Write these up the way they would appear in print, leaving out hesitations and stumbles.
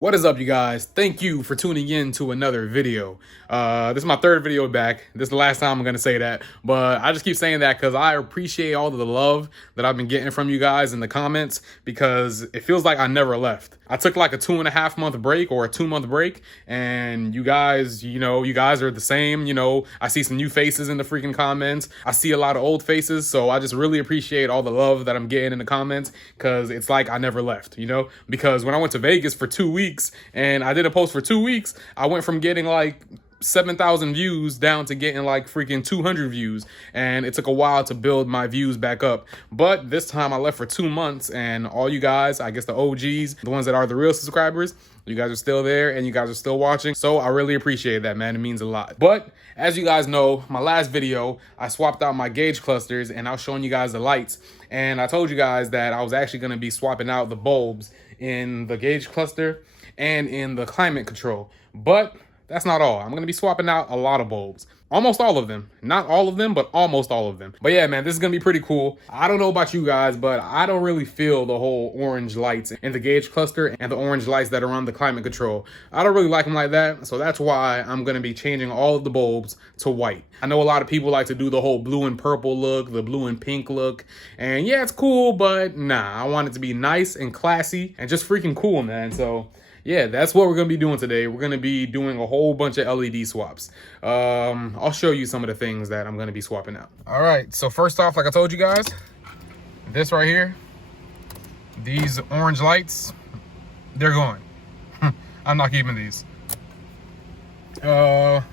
What is up, you guys? Thank you for tuning in to another video. This is my third video back. This is the last time I'm going to say that, but I just keep saying that because I appreciate all of the love that I've been getting from you guys in the comments because it feels like I never left. I took like a 2.5 month break or a 2 month break, and you guys, you guys are the same. I see some new faces in the freaking comments. I see a lot of old faces, so I just really appreciate all the love that I'm getting in the comments because it's like I never left, because when I went to Vegas for 2 weeks, and I did a post for 2 weeks, I went from getting like 7,000 views down to getting like freaking 200 views, and it took a while to build my views back up. But this time I left for 2 months, and all you guys, I guess the OGs, the ones that are the real subscribers, you guys are still there and you guys are still watching, so I really appreciate that, man. It means a lot. But as you guys know, my last video I swapped out my gauge clusters and I was showing you guys the lights, and I told you guys that I was actually going to be swapping out the bulbs in the gauge cluster and in the climate control. But that's not all. I'm going to be swapping out a lot of bulbs. Almost all of them. Not all of them, but almost all of them. But yeah, man, this is going to be pretty cool. I don't know about you guys, but I don't really feel the whole orange lights in the gauge cluster and the orange lights that are on the climate control. I don't really like them like that. So that's why I'm going to be changing all of the bulbs to white. I know a lot of people like to do the whole blue and purple look, the blue and pink look. And yeah, it's cool, but nah, I want it to be nice and classy and just freaking cool, man. So yeah, that's what we're going to be doing today. We're going to be doing a whole bunch of LED swaps. I'll show you some of the things that I'm going to be swapping out. All right, so first off, like I told you guys, this right here, these orange lights, they're going. I'm not keeping these. The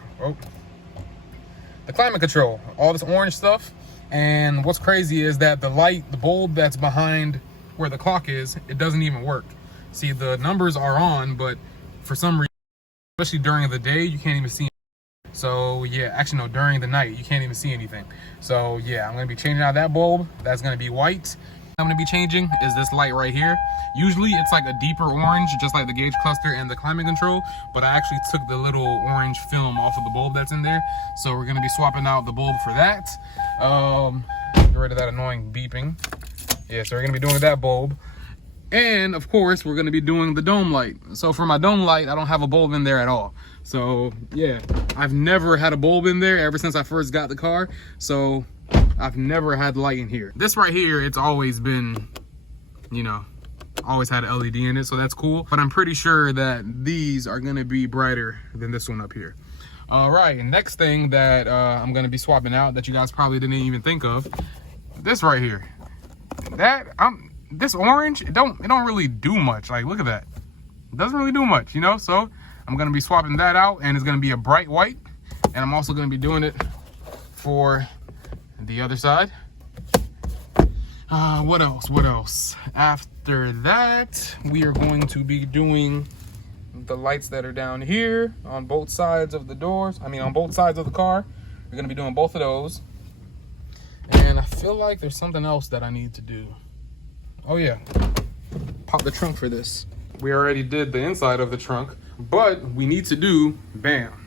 climate control, all this orange stuff. And what's crazy is that the bulb that's behind where the clock is, it doesn't even work. See, the numbers are on, but for some reason, especially during the day, you can't even see anything. So yeah, actually no, during the night, you can't even see anything. So yeah, I'm gonna be changing out that bulb. That's gonna be white. I'm gonna be changing is this light right here. Usually it's like a deeper orange, just like the gauge cluster and the climate control, but I actually took the little orange film off of the bulb that's in there. So we're gonna be swapping out the bulb for that. Get rid of that annoying beeping. Yeah, so we're gonna be doing that bulb. And of course, we're going to be doing the dome light. So for my dome light, I don't have a bulb in there at all. So yeah, I've never had a bulb in there ever since I first got the car. So I've never had light in here. This right here, it's always been, always had an LED in it. So that's cool. But I'm pretty sure that these are going to be brighter than this one up here. All right, and next thing that I'm going to be swapping out that you guys probably didn't even think of, this right here. This orange, it don't really do much. Like, look at that. It doesn't really do much, So I'm going to be swapping that out, and it's going to be a bright white. And I'm also going to be doing it for the other side. What else? After that, we are going to be doing the lights that are down here on both sides of the doors. On both sides of the car. We're going to be doing both of those. And I feel like there's something else that I need to do. Oh yeah, pop the trunk for this. We already did the inside of the trunk, but we need to do, bam,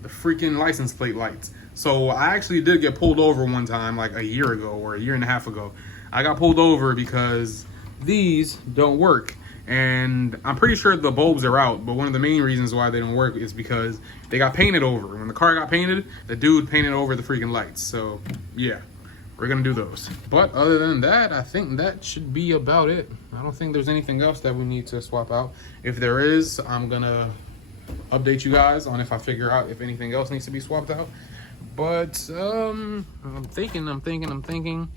the freaking license plate lights. So I actually did get pulled over one time, like a year ago or a year and a half ago. I got pulled over because these don't work. And I'm pretty sure the bulbs are out, but one of the main reasons why they don't work is because they got painted over. When the car got painted, the dude painted over the freaking lights. So yeah. We're gonna do those. But other than that, I think that should be about it. I don't think there's anything else that we need to swap out. If there is, I'm gonna update you guys on if I figure out if anything else needs to be swapped out. But I'm thinking.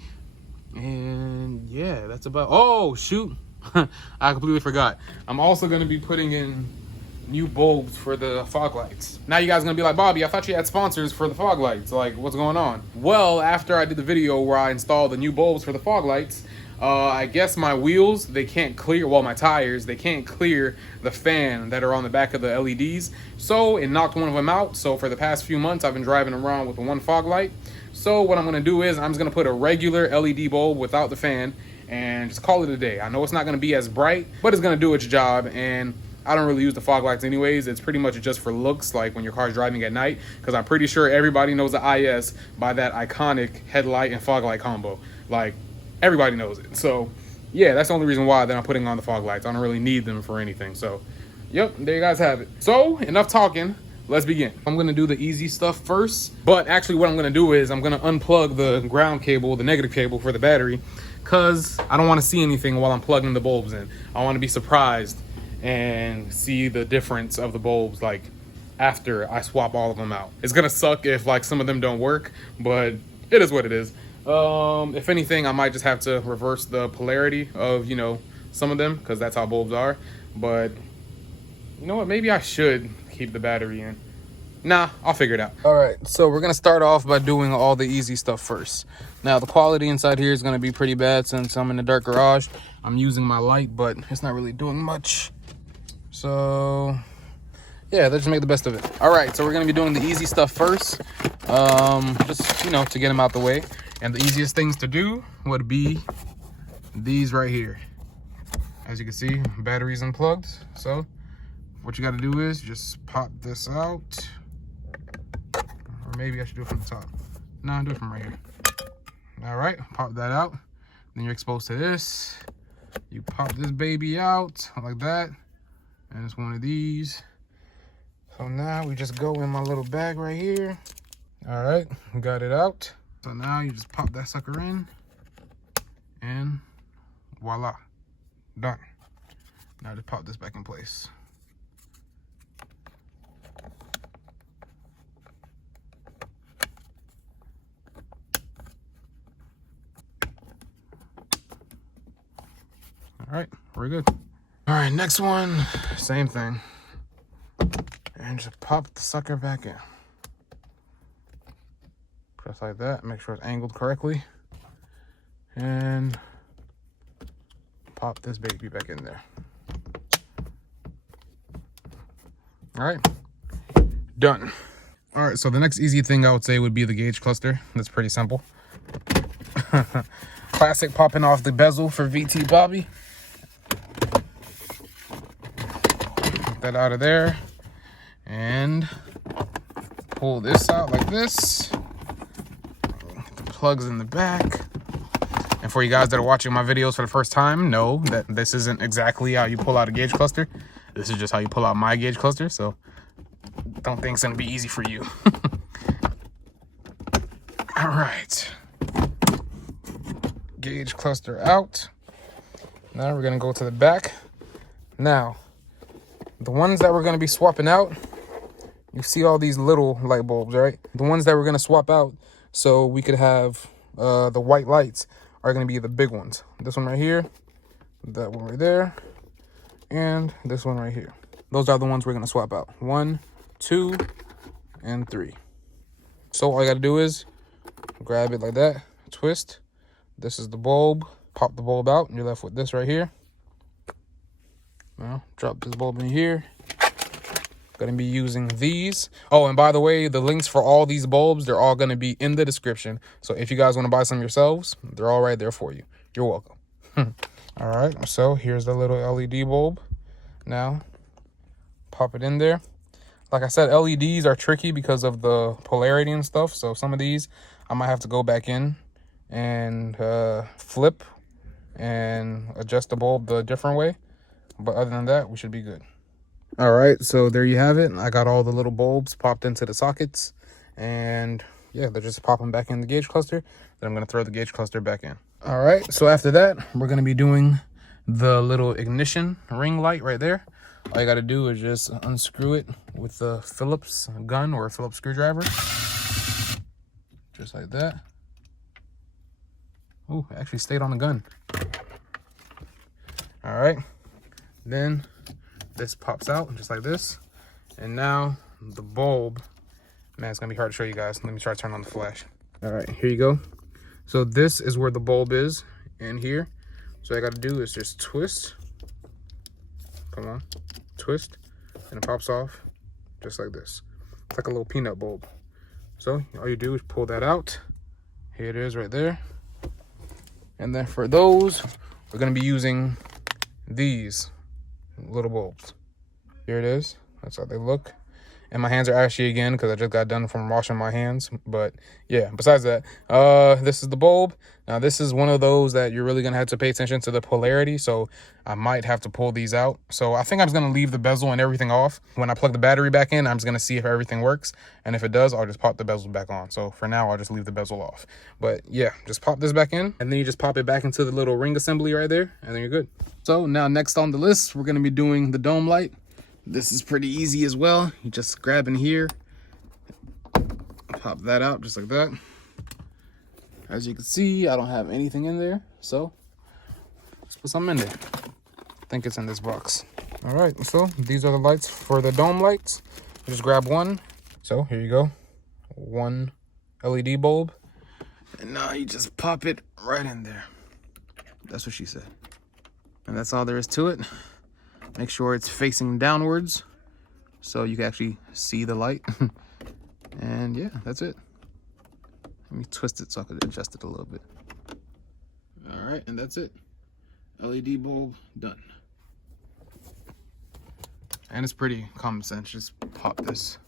And yeah, that's about, oh shoot. I completely forgot. I'm also gonna be putting in new bulbs for the fog lights. Now you guys are gonna be like, Bobby, I thought you had sponsors for the fog lights. Like, what's going on? Well, after I did the video where I installed the new bulbs for the fog lights, I guess my wheels, they can't clear, well, my tires, they can't clear the fan that are on the back of the LEDs. So it knocked one of them out. So for the past few months, I've been driving around with the one fog light. So what I'm gonna do is I'm just gonna put a regular LED bulb without the fan and just call it a day. I know it's not gonna be as bright, but it's gonna do its job. And I don't really use the fog lights anyways. It's pretty much just for looks, like when your car's driving at night, because I'm pretty sure everybody knows the IS by that iconic headlight and fog light combo. Like, everybody knows it. So yeah, that's the only reason why that I'm putting on the fog lights. I don't really need them for anything. So Yep, there you guys have it. So, enough talking. Let's begin. I'm gonna do the easy stuff first, but actually what I'm gonna do is I'm gonna unplug the ground cable, the negative cable for the battery, because I don't wanna see anything while I'm plugging the bulbs in. I wanna be surprised and see the difference of the bulbs like after I swap all of them out. It's gonna suck if like some of them don't work, but it is what it is. If anything, I might just have to reverse the polarity of, you know, some of them, because that's how bulbs are. But you know what, maybe I should keep the battery in. Nah, I'll figure it out. All right, so we're gonna start off by doing all the easy stuff first. Now the quality inside here is gonna be pretty bad since I'm in the dark garage. I'm using my light, but it's not really doing much. So yeah, let's just make the best of it. All right, so we're gonna be doing the easy stuff first. Just, you know, to get them out the way. And the easiest things to do would be these right here. As you can see, battery's unplugged. So what you gotta do is just pop this out. Or maybe I should do it from the top. No, do it from right here. All right, pop that out. Then you're exposed to this. You pop this baby out like that. And it's one of these. So now we just go in my little bag right here. All right, got it out. So now you just pop that sucker in and voila, done. Now just pop this back in place. All right, we're good. All right, next one, same thing. And just pop the sucker back in. Just like that, make sure it's angled correctly. And pop this baby back in there. All right, done. All right, so the next easy thing I would say would be the gauge cluster. That's pretty simple. Classic popping off the bezel for VT Bobby. Get that out of there. And pull this out like this. Get the plugs in the back. And for you guys that are watching my videos for the first time, know that this isn't exactly how you pull out a gauge cluster. This is just how you pull out my gauge cluster. So don't think it's gonna be easy for you. All right. Gauge cluster out. Now we're gonna go to the back. Now, the ones that we're gonna be swapping out, you see all these little light bulbs, right? The ones that we're gonna swap out so we could have the white lights are gonna be the big ones. This one right here, that one right there, and this one right here. Those are the ones we're gonna swap out. 1, 2, and 3. So all you gotta do is grab it like that, twist. This is the bulb, pop the bulb out, and you're left with this right here. Now, drop this bulb in here. Gonna be using these. Oh, and by the way, the links for all these bulbs, they're all gonna be in the description. So if you guys wanna buy some yourselves, they're all right there for you. You're welcome. All right, so here's the little LED bulb. Now, pop it in there. Like I said, LEDs are tricky because of the polarity and stuff. So some of these, I might have to go back in and flip and adjust the bulb a different way. But other than that, we should be good. All right, so there you have it. I got all the little bulbs popped into the sockets. And yeah, they're just popping back in the gauge cluster. Then I'm gonna throw the gauge cluster back in. All right, so after that, we're gonna be doing the little ignition ring light right there. All you gotta do is just unscrew it with the Phillips gun or a Phillips screwdriver. Just like that. Oh, it actually stayed on the gun. All right, then this pops out just like this. And now the bulb, man, it's gonna be hard to show you guys. Let me try to turn on the flash. All right, here you go. So this is where the bulb is in here. So all I gotta do is just twist. Come on, twist, and it pops off just like this. It's like a little peanut bulb. So all you do is pull that out. Here it is right there. And then for those, we're gonna be using these little bulbs. Here it is. That's how they look. And my hands are ashy again because I just got done from washing my hands. But yeah, besides that, this is the bulb. Now this is one of those that you're really gonna have to pay attention to the polarity. So I might have to pull these out. So I think I'm just gonna leave the bezel and everything off. When I plug the battery back in, I'm just gonna see if everything works. And if it does, I'll just pop the bezel back on. So for now, I'll just leave the bezel off. But yeah, just pop this back in, and then you just pop it back into the little ring assembly right there, and then you're good. So now next on the list, we're gonna be doing the dome light. This is pretty easy as well. You just grab in here, pop that out just like that. As you can see, I don't have anything in there, so let's put something in there. I think it's in this box. All right, so these are the lights for the dome lights. You just grab one. So here you go, one LED bulb. And now you just pop it right in there. That's what she said. And that's all there is to it. Make sure it's facing downwards so you can actually see the light. And yeah, that's it. Let me twist it so I can adjust it a little bit. All right, and that's it. LED bulb done. And it's pretty common sense. Just pop this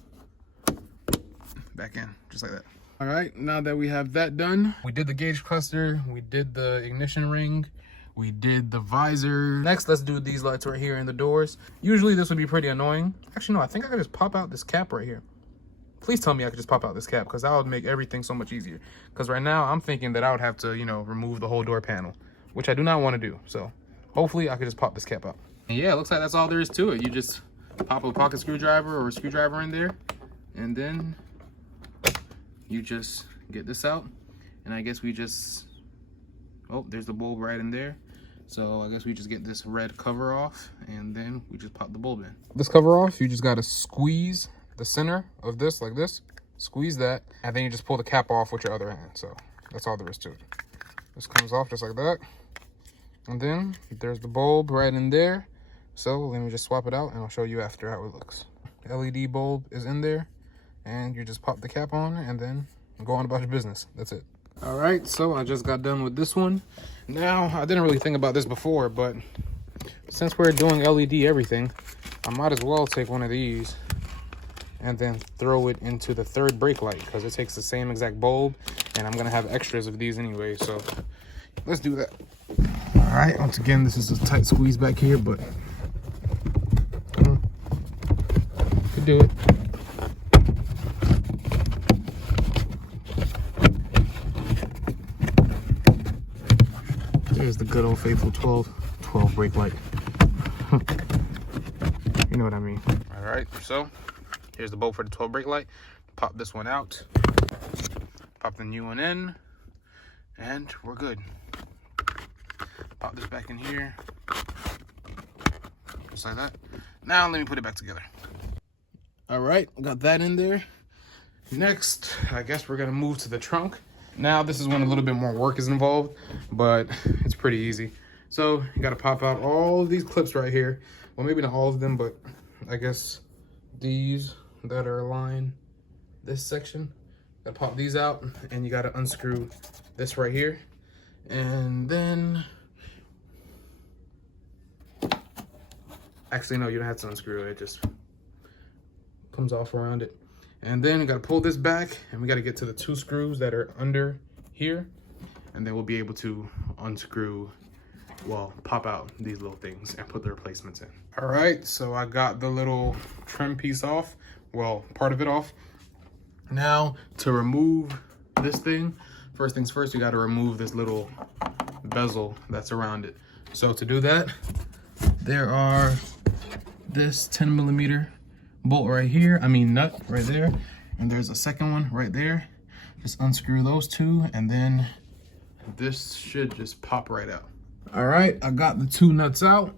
back in, just like that. All right, now that we have that done, we did the gauge cluster, we did the ignition ring, we did the visor. Next, let's do these lights right here in the doors. Usually this would be pretty annoying. Actually, no, I think I could just pop out this cap right here. Please tell me I could just pop out this cap, because that would make everything so much easier. Because right now I'm thinking that I would have to, you know, remove the whole door panel, which I do not want to do. So hopefully I could just pop this cap out. And yeah, it looks like that's all there is to it. You just pop a pocket screwdriver or a screwdriver in there, and then you just get this out. And I guess we just, oh, there's the bulb right in there. So I guess we just get this red cover off, and then we just pop the bulb in. This cover off, you just gotta squeeze the center of this like this, squeeze that, and then you just pull the cap off with your other hand. So that's all there is to it. This comes off just like that, and then there's the bulb right in there. So let me just swap it out, and I'll show you after how it looks. The LED bulb is in there, and you just pop the cap on, and then go on about your business. That's it. All right, so I just got done with this one. Now, I didn't really think about this before, but since we're doing LED everything, I might as well take one of these and then throw it into the third brake light, because it takes the same exact bulb, and I'm gonna have extras of these anyway, so let's do that. All right, once again, this is a tight squeeze back here, but could do it. There's the good old faithful 12 brake light. You know what I mean. All right, so here's the bulb for the 12 brake light. Pop this one out, pop the new one in, and we're good. Pop this back in here, just like that. Now let me put it back together. All right, got that in there. Next, I guess we're gonna move to the trunk. Now this is when a little bit more work is involved, but it's pretty easy. So you gotta pop out all of these clips right here. Well, maybe not all of them, but I guess these that are aligned this section. Gotta pop these out, and you gotta unscrew this right here. And then, actually no, you don't have to unscrew it, it just comes off around it. And then you gotta pull this back, and we gotta get to the 2 screws that are under here, and then we'll be able to unscrew, well, pop out these little things and put the replacements in. All right, so I got the little trim piece off, well, part of it off. Now to remove this thing, first things first, you gotta remove this little bezel that's around it. So to do that, there are this 10mm bolt right here, nut right there, and there's a second one right there. Just unscrew those 2, and then this should just pop right out. All right, I got the 2 nuts out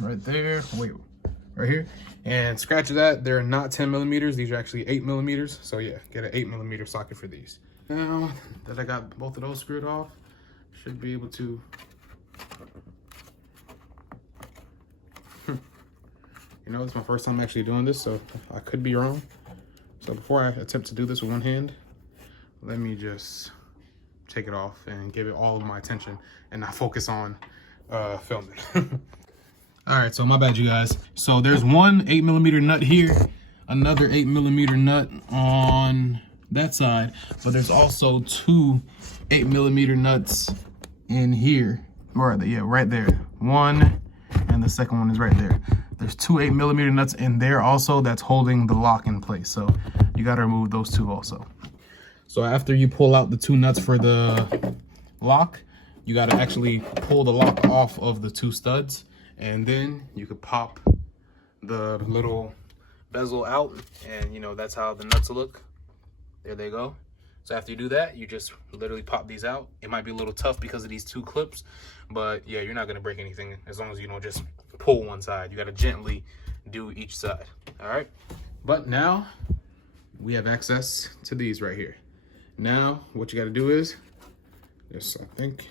right there, wait, right here, and scratch that, they're not 10mm, these are actually 8mm, so yeah, get an 8mm socket for these. Now that I got both of those screwed off, should be able to you know, it's my first time actually doing this, so I could be wrong. So before I attempt to do this with one hand, let me just take it off and give it all of my attention and not focus on filming. All right, so my bad, you guys. So there's one 8mm nut here. another 8mm nut on that side, but there's also two 8mm nuts in here. Right, yeah, right there. One, and the second one is right there. There's two 8mm nuts in there also that's holding the lock in place. So you gotta remove those two also. So after you pull out the two nuts for the lock, you gotta actually pull the lock off of the two studs, and then you could pop the little bezel out, and you know, that's how the nuts look. There they go. So after you do that, you just literally pop these out. It might be a little tough because of these two clips, but yeah, you're not gonna break anything as long as you don't just pull one side. You gotta gently do each side, all right? But now we have access to these right here. Now, what you gotta do is, this, I think,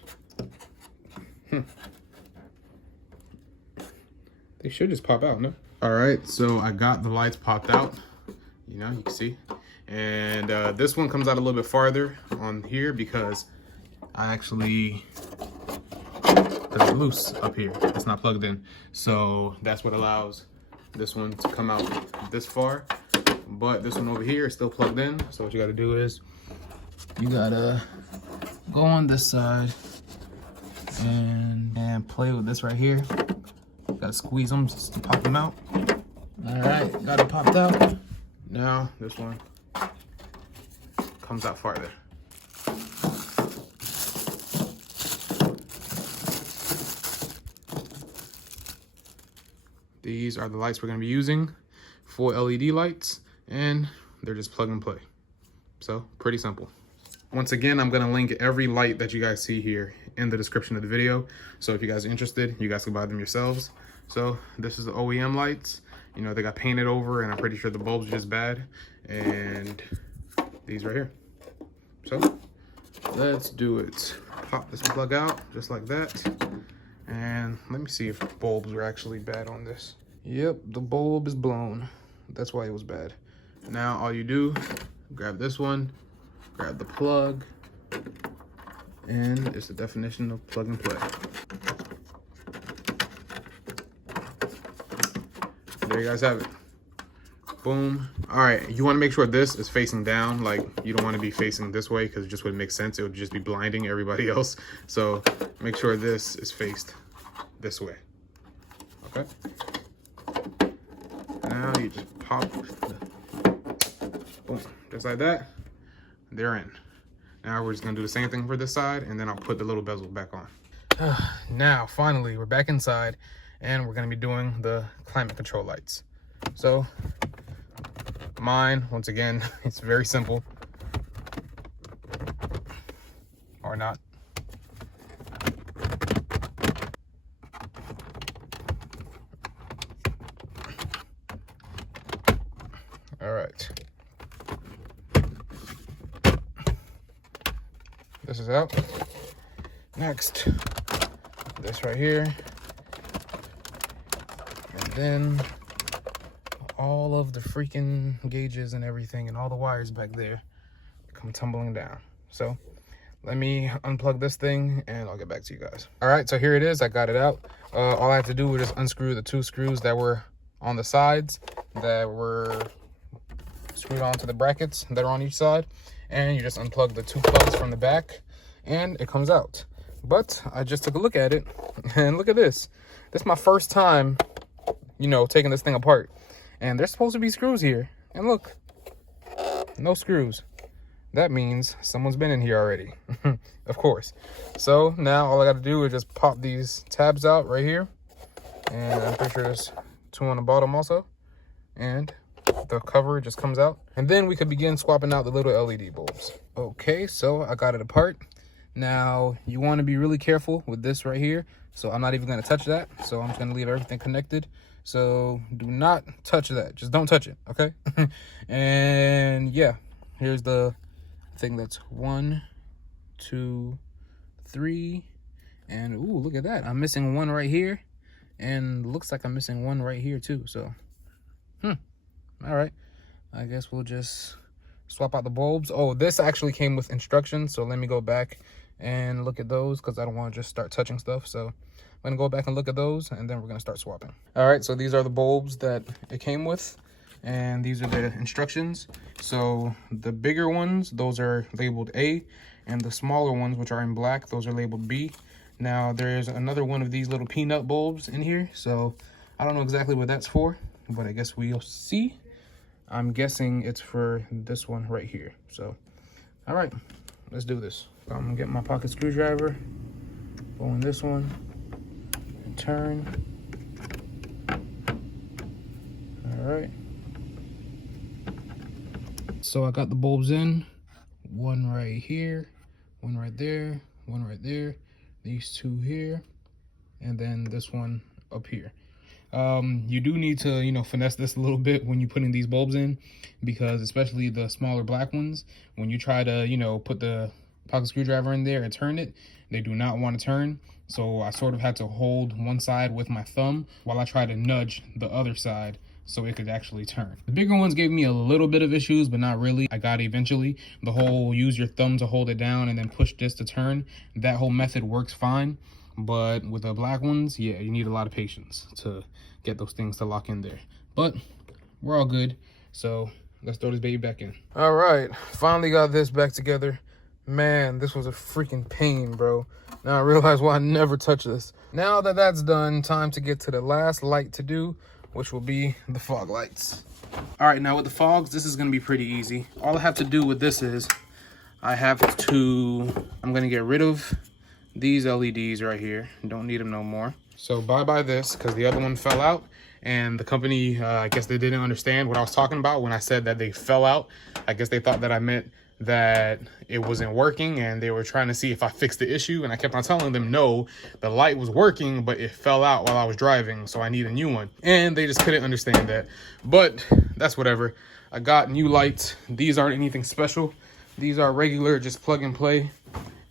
they should just pop out, no? All right, so I got the lights popped out. You know, you can see. And this one comes out a little bit farther on here because I actually put it loose up here. It's not plugged in. So that's what allows this one to come out this far. But this one over here is still plugged in. So what you gotta do is you gotta go on this side and play with this right here. Gotta squeeze them just to pop them out. All right, got it popped out. Now this one comes out farther. These are the lights we're gonna be using, full LED lights, and they're just plug and play. So pretty simple. Once again, I'm gonna link every light that you guys see here in the description of the video. So if you guys are interested, you guys can buy them yourselves. So this is the OEM lights. You know, they got painted over, and I'm pretty sure the bulbs are just bad. And these right here. So let's do it. Pop this plug out just like that. And let me see if bulbs are actually bad on this. Yep, the bulb is blown. That's why it was bad. Now all you do, grab this one, grab the plug, and it's the definition of plug and play. There you guys have it. Boom. All right, you want to make sure this is facing down. Like, you don't want to be facing this way because it just wouldn't make sense. It would just be blinding everybody else. So make sure this is faced this way. Okay. Now you just pop, boom, just like that. They're in. Now we're just gonna do the same thing for this side, and then I'll put the little bezel back on. Now, finally, we're back inside, and we're gonna be doing the climate control lights. So mine, once again, it's very simple. Or not. All right. This is out. Next, this right here. And then all of the freaking gauges and everything and all the wires back there come tumbling down. So let me unplug this thing and I'll get back to you guys. All right, so here it is. I got it out. All I have to do was just unscrew the two screws that were on the sides that were screwed onto the brackets that are on each side, and you just unplug the two plugs from the back and it comes out. But I just took a look at it and look at this. This is my first time, you know, taking this thing apart, and there's supposed to be screws here, and look, no screws. That means someone's been in here already. Of course. So now all I got to do is just pop these tabs out right here, and I'm pretty sure there's two on the bottom also, and the cover just comes out, and then we could begin swapping out the little LED bulbs. Okay, so I got it apart. Now you want to be really careful with this right here, so I'm not even going to touch that. So I'm just going to leave everything connected. So do not touch that. Just don't touch it, okay? And yeah, here's the thing. That's 1, 2, 3, and ooh, look at that. I'm missing one right here, and looks like I'm missing one right here too. So all right, I guess we'll just swap out the bulbs. Oh, this actually came with instructions, so let me go back and look at those because I don't want to just start touching stuff. So I'm gonna go back and look at those, and then we're gonna start swapping. All right, so these are the bulbs that it came with. and these are the instructions. So the bigger ones, those are labeled A, and the smaller ones, which are in black, those are labeled B. Now there's another one of these little peanut bulbs in here, so I don't know exactly what that's for, but I guess we'll see. I'm guessing it's for this one right here. So all right, let's do this. I'm gonna get my pocket screwdriver, go in this one, and turn. All right. So I got the bulbs in, one right here, one right there, one right there, these two here, and then this one up here. You do need to, you know, finesse this a little bit when you're putting these bulbs in, because especially the smaller black ones, when you try to, you know, put the pocket screwdriver in there and turn it, they do not want to turn. So I sort of had to hold one side with my thumb while I try to nudge the other side so it could actually turn. The bigger ones gave me a little bit of issues, but not really. I got it eventually. The whole use your thumb to hold it down and then push this to turn, that whole method works fine. But with the black ones, yeah, you need a lot of patience to get those things to lock in there. But we're all good. So let's throw this baby back in. All right, finally got this back together. Man, this was a freaking pain, bro. Now I realize why I never touch this. Now that that's done, time to get to the last light to do, which will be the fog lights. All right, now with the fogs, this is gonna be pretty easy. All I have to do with this is I'm gonna get rid of these LEDs right here. Don't need them no more. So bye-bye this, because the other one fell out, and the company, I guess they didn't understand what I was talking about when I said that they fell out. I guess they thought that I meant that it wasn't working, and they were trying to see if I fixed the issue, and I kept on telling them no, the light was working, but it fell out while I was driving, so I need a new one, and they just couldn't understand that. But that's whatever. I got new lights. These aren't anything special. These are regular, just plug and play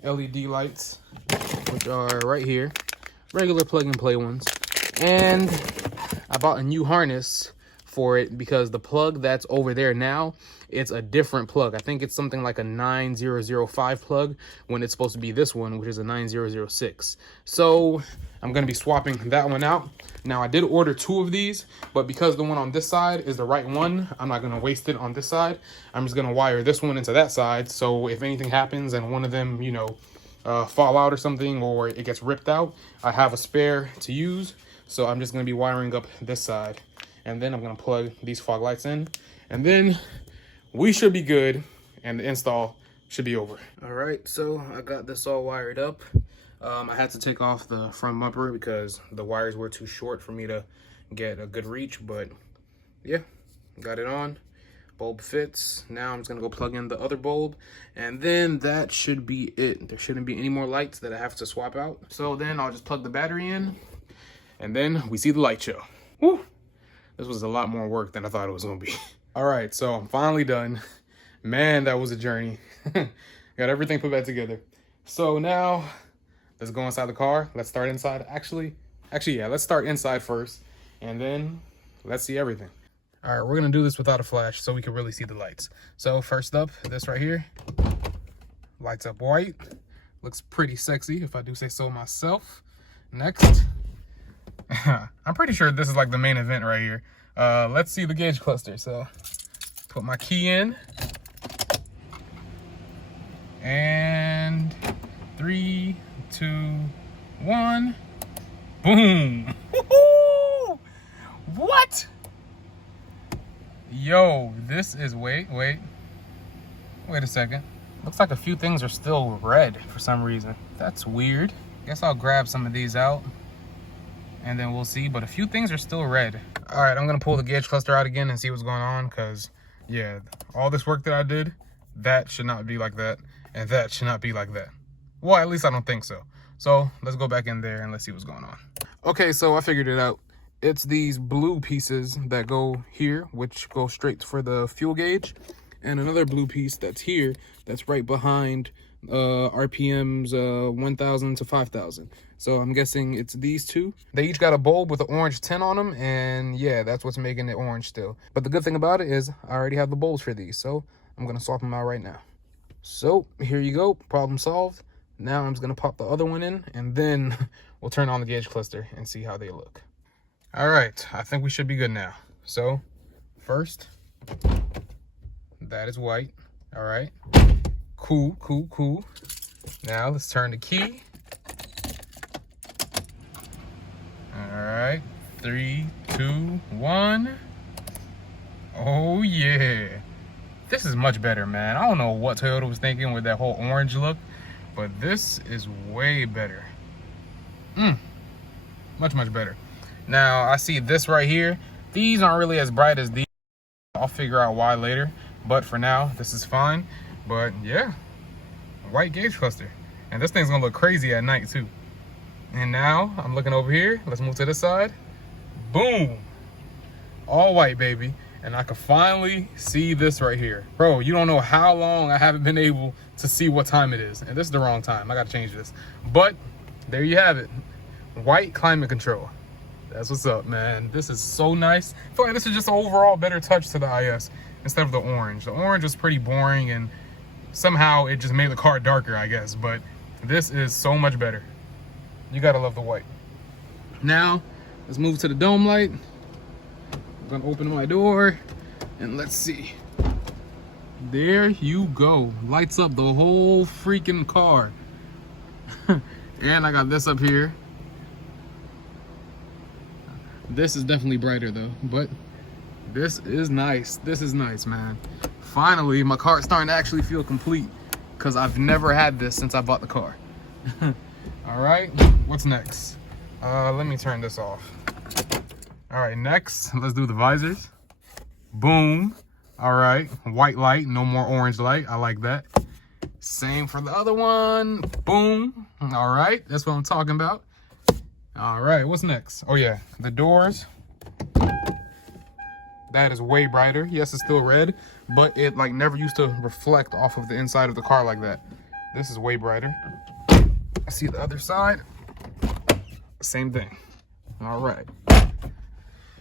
LED lights, which are right here, regular plug and play ones. And I bought a new harness for it because the plug that's over there now, it's a different plug. I think it's something like a 9005 plug when it's supposed to be this one, which is a 9006. So I'm going to be swapping that one out. Now I did order 2 of these, but because the one on this side is the right one, I'm not going to waste it on this side. I'm just going to wire this one into that side. So if anything happens and one of them, you know, fall out or something, or it gets ripped out, I have a spare to use. So I'm just going to be wiring up this side, and then I'm going to plug these fog lights in, and then we should be good, and the install should be over. All right, so I got this all wired up. I had to take off the front bumper because the wires were too short for me to get a good reach, but yeah, got it on. Bulb fits. Now I'm just gonna go plug in the other bulb, and then that should be it. There shouldn't be any more lights that I have to swap out. So then I'll just plug the battery in, and then we see the light show. Woo! This was a lot more work than I thought it was gonna be. All right, so I'm finally done. Man, that was a journey. Got everything put back together. So now let's go inside the car. Let's start inside. Actually, yeah, let's start inside first, and then let's see everything. All right, we're gonna do this without a flash so we can really see the lights. So first up, this right here, lights up white. Looks pretty sexy, if I do say so myself. Next, I'm pretty sure this is like the main event right here. Let's see the gauge cluster. So put my key in, and 3, 2, 1, boom. What? Yo, this is, wait a second. Looks like a few things are still red for some reason. That's weird. Guess I'll grab some of these out and then we'll see, but a few things are still red. All right, I'm gonna pull the gauge cluster out again and see what's going on, because yeah, all this work that I did, that should not be like that, and that should not be like that. Well, at least I don't think so. So let's go back in there and let's see what's going on. Okay, so I figured it out. It's these blue pieces that go here, which go straight for the fuel gauge, and another blue piece that's here, that's right behind RPMs 1000 to 5000. So I'm guessing it's these two. They each got a bulb with an orange tint on them, and yeah, that's what's making it orange still. But the good thing about it is I already have the bulbs for these, so I'm gonna swap them out right now. So here you go, problem solved. Now I'm just gonna pop the other one in, and then we'll turn on the gauge cluster and see how they look. All right, I think we should be good now. So first. That is white. All right. Cool, cool, cool. Now let's turn the key. All right. 3, 2, 1. Oh, yeah. This is much better, man. I don't know what Toyota was thinking with that whole orange look, but this is way better. Much, much better. Now, I see this right here. These aren't really as bright as these. I'll figure out why later, but for now, this is fine. But yeah, white gauge cluster. And this thing's gonna look crazy at night too. And now, I'm looking over here. Let's move to this side. Boom. All white, baby. And I can finally see this right here. Bro, you don't know how long I haven't been able to see what time it is. And this is the wrong time. I gotta change this. But there you have it. White climate control. That's what's up, man. This is so nice. I feel like this is just an overall better touch to the IS instead of the orange. The orange was pretty boring and somehow it just made the car darker, I guess. But this is so much better. You gotta love the white. Now, let's move to the dome light. I'm gonna open my door and let's see. There you go. Lights up the whole freaking car. And I got this up here. This is definitely brighter though, but this is nice. This is nice, man. Finally, my car is starting to actually feel complete because I've never had this since I bought the car. All right, what's next? Let me turn this off. All right, next, let's do the visors. Boom. All right, white light, no more orange light. I like that. Same for the other one. Boom. All right, that's what I'm talking about. All right, what's next? Oh yeah, the doors. That is way brighter. Yes, it's still red, but it like never used to reflect off of the inside of the car like that. This is way brighter. I see the other side. Same thing. All right.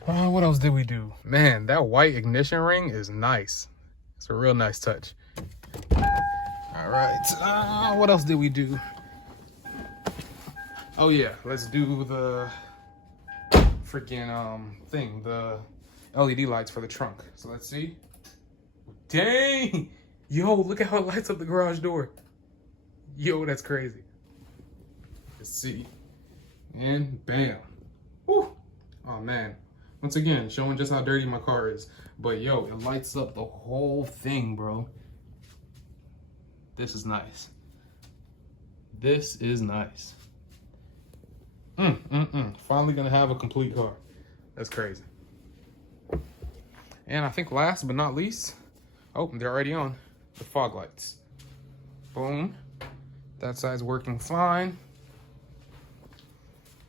What else did we do? Man, that white ignition ring is nice. It's a real nice touch. All right. What else did we do? Oh yeah, let's do the freaking thing, the LED lights for the trunk. So let's see. Dang! Yo, look at how it lights up the garage door. Yo, that's crazy. Let's see. And bam. Woo! Oh man. Once again, showing just how dirty my car is. But yo, it lights up the whole thing, bro. This is nice. This is nice. Finally gonna have a complete car. That's crazy. And I think last but not least, oh, they're already on, the fog lights. Boom. That side's working fine.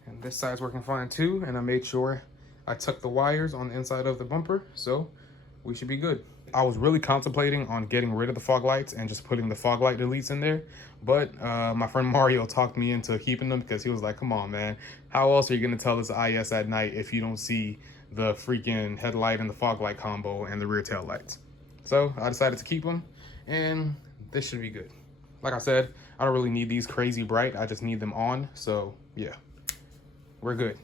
And this side's working fine too. And I made sure I tucked the wires on the inside of the bumper, so we should be good. I was really contemplating on getting rid of the fog lights and just putting the fog light deletes in there, but my friend Mario talked me into keeping them because he was like, come on, man, how else are you gonna tell this IS at night if you don't see the freaking headlight and the fog light combo and the rear tail lights? So I decided to keep them, and this should be good. Like I said, I don't really need these crazy bright, I just need them on, so yeah, we're good.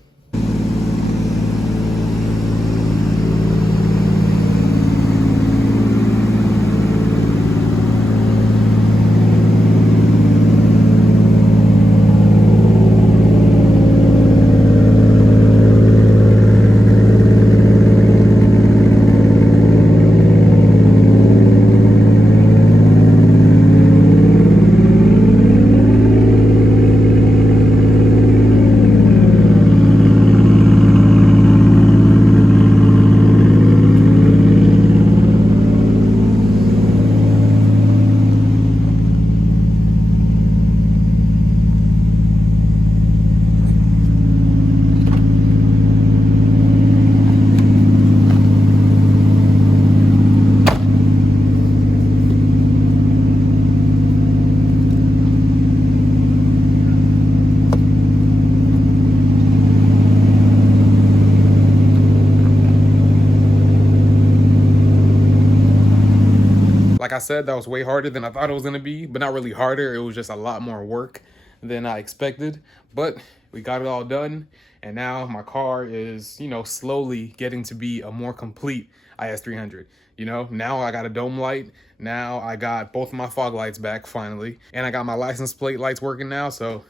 Like I said, that was way harder than I thought it was gonna be, but not really harder. It was just a lot more work than I expected, but we got it all done. And now my car is, you know, slowly getting to be a more complete IS300. You know, now I got a dome light. Now I got both of my fog lights back finally. And I got my license plate lights working now. So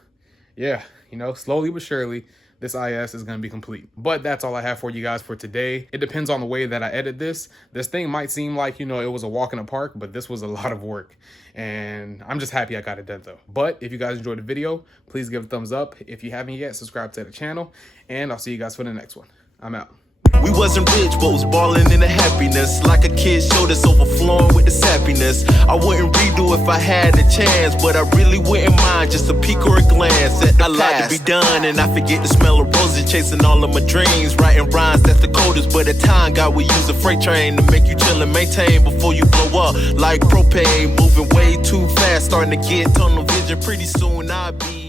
yeah, you know, slowly but surely, this IS is going to be complete. But that's all I have for you guys for today. It depends on the way that I edit this. This thing might seem like, you know, it was a walk in the park, but this was a lot of work. And I'm just happy I got it done though. But if you guys enjoyed the video, please give it a thumbs up. If you haven't yet, subscribe to the channel. And I'll see you guys for the next one. I'm out. We wasn't rich, but was balling in the happiness. Like a kid showed us overflowing with the sappiness. I wouldn't redo if I had the chance, but I really wouldn't mind just a peek or a glance at the past. To be done, and I forget the smell of roses, chasing all of my dreams, writing rhymes that's the coldest. But at time, God, we use a freight train to make you chill and maintain before you blow up like propane. Moving way too fast, starting to get tunnel vision. Pretty soon I'll be